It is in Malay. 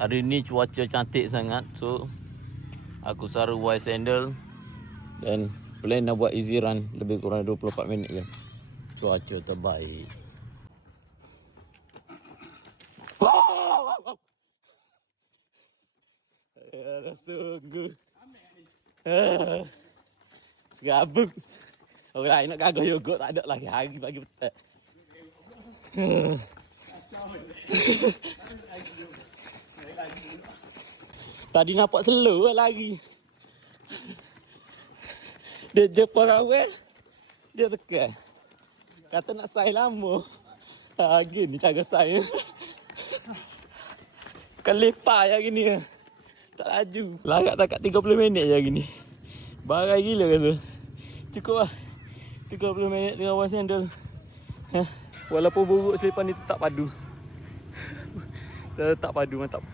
Hari ni cuaca cantik sangat. So aku sara wide sandal dan plan nak buat easy run lebih kurang 24 minit je. Cuaca terbaik. Sungguh segabuk. Orang lain nak gagah yogut tak ada lagi hari pagi petang. Tadi nampak slow lah lari. Dia jumpa kawan, dia tekan. Kata nak sai lama. Lagi ni cara saya. Bukan lepak je hari ni. Tak laju. Larat tak kat 30 minit je hari ni. Barai gila rasa. Cukup lah. 30 minit dengan one sandal. Walaupun buruk selepas ni tetap padu. Tetap padu, mantap.